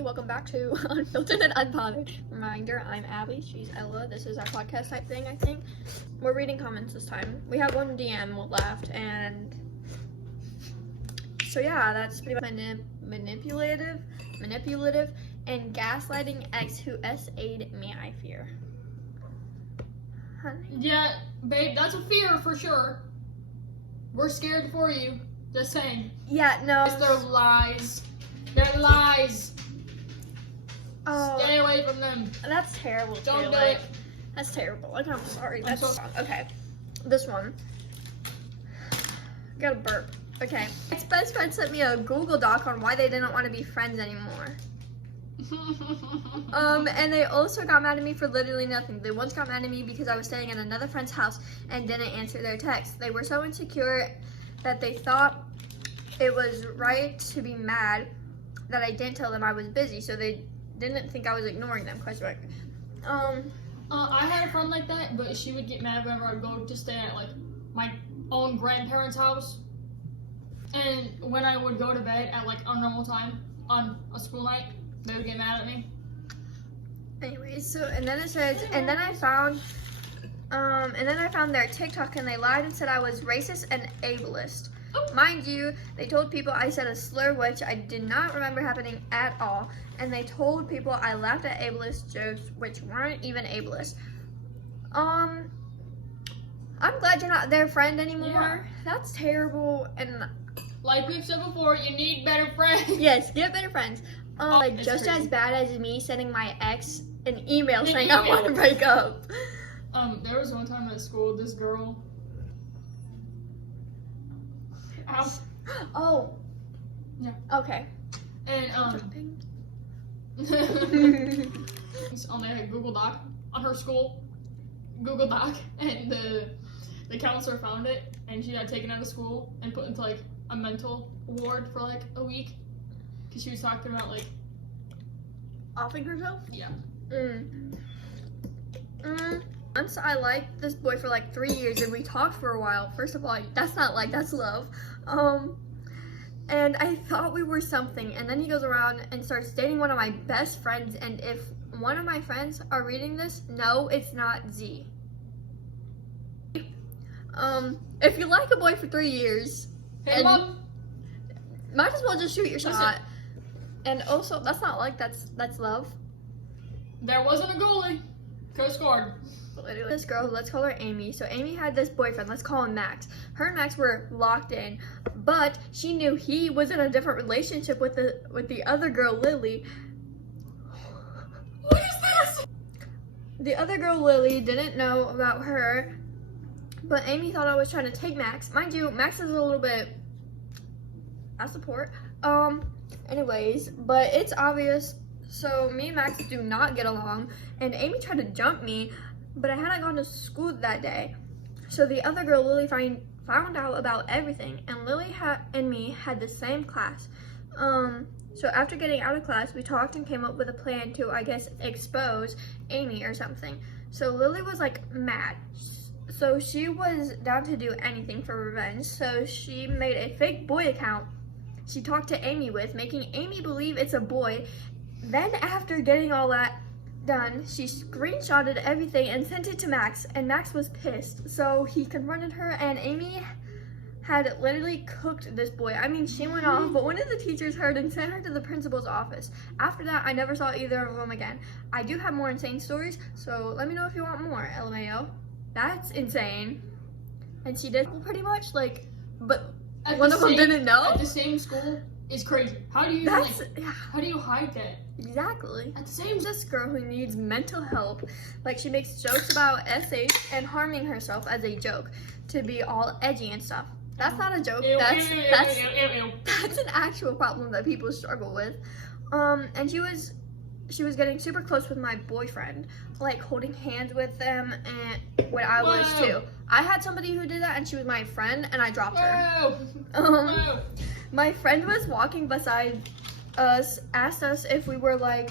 everybody, welcome back to Unfiltered and Unbothered. Reminder, I'm Abby, she's Ella. This is our podcast type thing, I think. We're reading comments this time. We have one DM left, and so yeah, that's pretty much manipulative, and gaslighting ex who SA'd me, I fear. Honey? Yeah, babe, that's a fear for sure. We're scared for you. Just saying. Yeah, no. They're lies. They're lies. Oh. Stay away from them. That's terrible. Don't do it. That's terrible. Like, I'm sorry. I'm That's so- okay. This one. Got a burp. Okay. Its best friend sent me a Google Doc on why they didn't want to be friends anymore. And they also got mad at me for literally nothing. They once got mad at me because I was staying at another friend's house and didn't answer their text. They were so insecure that they thought it was right to be mad that I didn't tell them I was busy, so they didn't think I was ignoring them. I had a friend like that, but she would get mad whenever I'd go to stay at like my own grandparents' house. And when I would go to bed at like a normal time on a school night, they would get mad at me. Anyways, so and then it says, and then I found their TikTok and they lied and said I was racist and ableist. Mind you, they told people I said a slur which I did not remember happening at all, and they told people I laughed at ableist jokes which weren't even ableist. I'm glad you're not their friend anymore. Yeah. That's terrible. And Like we've said before, you need better friends. yes, get better friends. Like it's just crazy. as bad as me sending my ex an email saying I want to break up. There was one time at school, this girl. Ow. Oh. Yeah. Okay. And on their Google Doc on her school Google Doc, and the counselor found it, and she got taken out of school and put into like a mental ward for like a week because she was talking about like Offing herself? yeah. Once I liked this boy for like 3 years and we talked for a while. First of all, that's not like, that's love. And I thought we were something, and then he goes around and starts dating one of my best friends, and if one of my friends are reading this, no, it's not Z. If you like a boy for 3 years, Hit him up. might as well just shoot your Listen. shot. And also, that's not like, that's love. There wasn't a goalie. Coach scored. This girl, let's call her Amy. So Amy had this boyfriend, let's call him Max. Her and Max were locked in, but she knew he was in a different relationship with the other girl, Lily. What is this? The other girl, Lily, didn't know about her, but Amy thought I was trying to take Max. Mind you, Max is a little bit, I support. Anyways, but it's obvious. So me and Max do not get along, and Amy tried to jump me, but I hadn't gone to school that day. So the other girl, Lily, found out about everything, and Lily and me had the same class. So after getting out of class, we talked and came up with a plan to, I guess, expose Amy or something. So Lily was like mad. So she was down to do anything for revenge. So she made a fake boy account she talked to Amy with, making Amy believe it's a boy. Then after getting all that done, she screenshotted everything and sent it to Max, and Max was pissed. So he confronted her, and Amy had literally cooked this boy. I mean, she went off, but one of the teachers heard and sent her to the principal's office. After that, I never saw either of them again. I do have more insane stories, so let me know if you want more, LMAO. That's insane. And she did pretty much, like, but At one the of them same- didn't know? At the same school is crazy. How do you how do you hide that? Exactly. At the same This girl who needs mental help, like she makes jokes about SH and harming herself as a joke to be all edgy and stuff. That's not a joke. Ew, That's ew, ew, that's ew, ew, ew. that's an actual problem that people struggle with. And she was getting super close with my boyfriend, like holding hands with them, and when I was Whoa. too. I had somebody who did that, and she was my friend, and I dropped her. Whoa. Whoa. My friend was walking beside us, asked us if we were like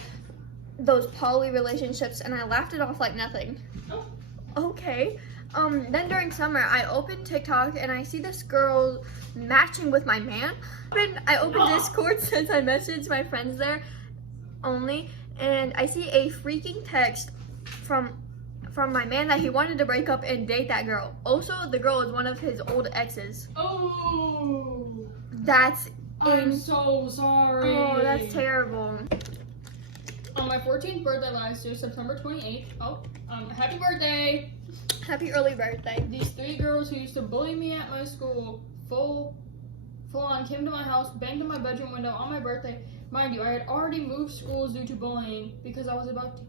those poly relationships, and I laughed it off like nothing. Oh. Okay. Then during summer, I opened TikTok and I see this girl matching with my man. I opened Discord since I messaged my friends there, only, and I see a freaking text from my man that he wanted to break up and date that girl. Also, the girl is one of his old exes. Oh, That's I'm so sorry. Oh, that's terrible. On my 14th birthday last year, September 28th. Happy birthday! Happy early birthday. These 3 girls who used to bully me at my school, full on, came to my house, banged on my bedroom window on my birthday. Mind you, I had already moved schools due to bullying because I was about to.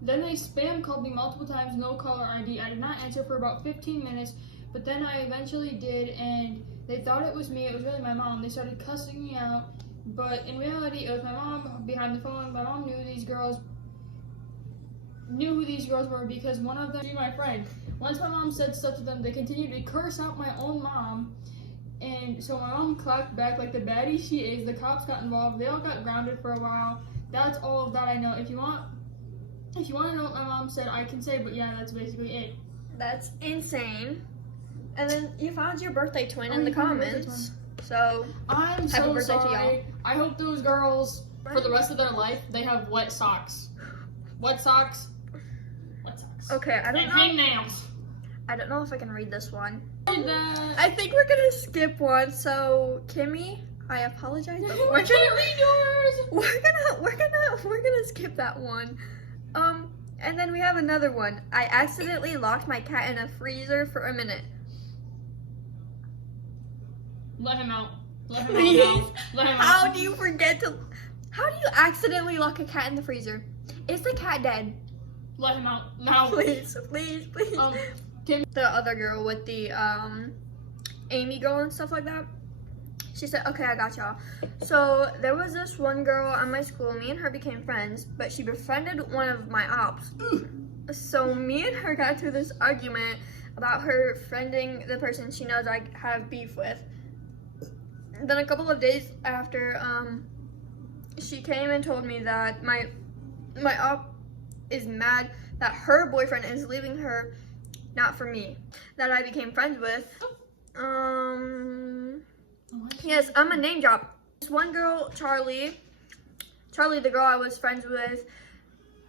Then they spam called me multiple times, no caller ID. I did not answer for about 15 minutes, but then I eventually did, and they thought it was me. It was really my mom. They started cussing me out, but in reality, it was my mom behind the phone. My mom knew who these girls were because one of them was my friend. Once my mom said stuff to them, they continued to curse out my own mom, and so my mom clapped back like the baddie she is. The cops got involved. They all got grounded for a while. That's all of that I know. If you want to know what my mom said, I can say, but yeah, that's basically it. That's insane. And then you found your birthday twin Oh, in the you found my birthday comments. So I'm Happy so birthday to sorry. y'all. I hope those girls, for the rest of their life, they have wet socks. Wet socks. Wet socks. okay, I don't And know. hangnails. I don't know if I can read this one. Did that. I think we're gonna skip one. So Kimmy, I apologize, but I can't read yours. we're gonna skip that one. And then we have another one. I accidentally locked my cat in a freezer for a minute. Let him out. Let him Please. out now. Let him How out. do you accidentally lock a cat in the freezer? Is the cat dead? Let him out now. Please, please, please. Kim. The other girl with the Amy girl and stuff like that. She said, okay, I got y'all. So there was this one girl at my school. Me and her became friends, but she befriended one of my ops. So me and her got into this argument about her friending the person she knows I have beef with. Then a couple of days after, she came and told me that my op is mad that her boyfriend is leaving her, not for me, that I became friends with. Yes, I'm a name drop. This one girl, Charlie, the girl I was friends with,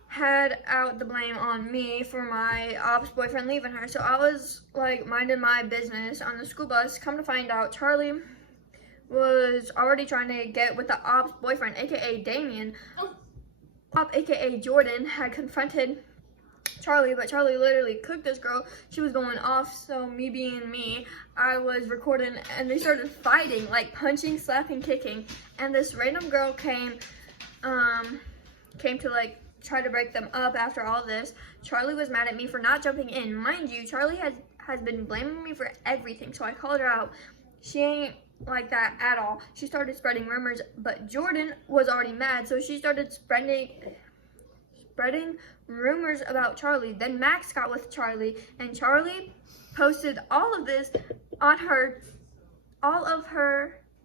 had out the blame on me for my ops boyfriend leaving her. So I was like minding my business on the school bus. Come to find out, Charlie was already trying to get with the ops boyfriend, aka Damien. Op, aka Jordan, had confronted Charlie, but Charlie literally cooked this girl. She was going off, so me being me, I was recording, and they started fighting, like punching, slapping, kicking, and this random girl came to like try to break them up after all this. Charlie was mad at me for not jumping in. Mind you, Charlie has been blaming me for everything, so I called her out. She ain't like that at all. She started spreading rumors, but Jordan was already mad, so she started spreading rumors about Charlie. Then Max got with Charlie, and Charlie posted all of this on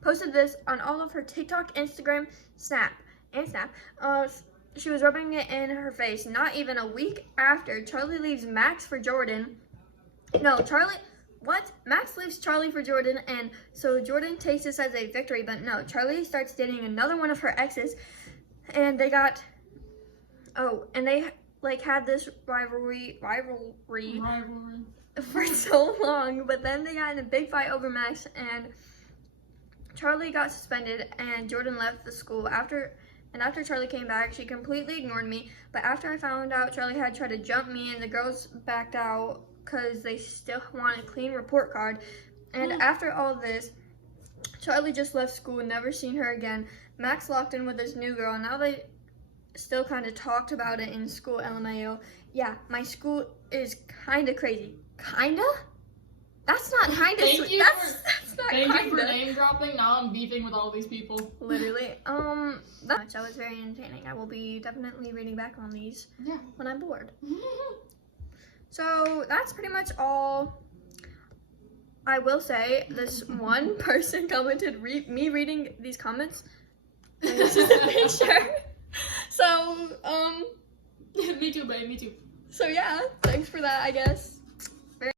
posted this on all of her TikTok, Instagram, Snap. She was rubbing it in her face. Not even a week after, Charlie leaves Max for Jordan. No, Max leaves Charlie for Jordan, and so Jordan takes this as a victory, but no, Charlie starts dating another one of her exes, and they like had this rivalry for so long, but then they got in a big fight over Max, and Charlie got suspended, and Jordan left the school. After Charlie came back, she completely ignored me, but after I found out Charlie had tried to jump me, and the girls backed out because they still want a clean report card, and after all this, Charlie just left school and never seen her again. Max locked in with this new girl, and now they still kind of talked about it in school, LMAO. Yeah, my school is kind of crazy. Kinda? That's not kind of Thank sweet. you That's not Thank you for kinda. name dropping. Now I'm beefing with all these people. Literally. That was very entertaining. I will be definitely reading back on these Yeah. when I'm bored. So that's pretty much all. I will say this one person commented me reading these comments. And this is a picture. So Me too, babe. Me too. So yeah, thanks for that, I guess.